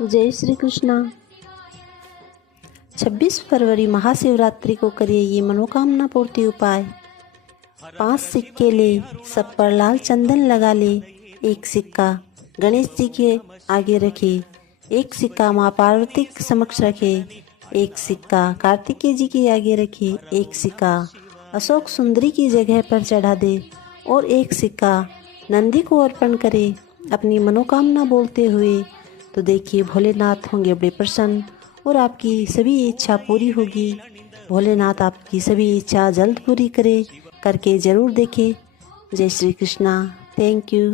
जय श्री कृष्णा। 26 फरवरी महाशिवरात्रि को करिए ये मनोकामना पूर्ति उपाय। 5 सिक्के ले, सब पर लाल चंदन लगा ले। एक सिक्का गणेश जी के आगे रखे, एक सिक्का माँ पार्वती के समक्ष रखे, एक सिक्का कार्तिकेय जी के आगे रखे, एक सिक्का अशोक सुंदरी की जगह पर चढ़ा दे और एक सिक्का नंदी को अर्पण करे अपनी मनोकामना बोलते हुए। तो देखिए भोलेनाथ होंगे बड़े प्रसन्न और आपकी सभी इच्छा पूरी होगी। भोलेनाथ आपकी सभी इच्छा जल्द पूरी करे, करके ज़रूर देखें। जय श्री कृष्णा। Thank you.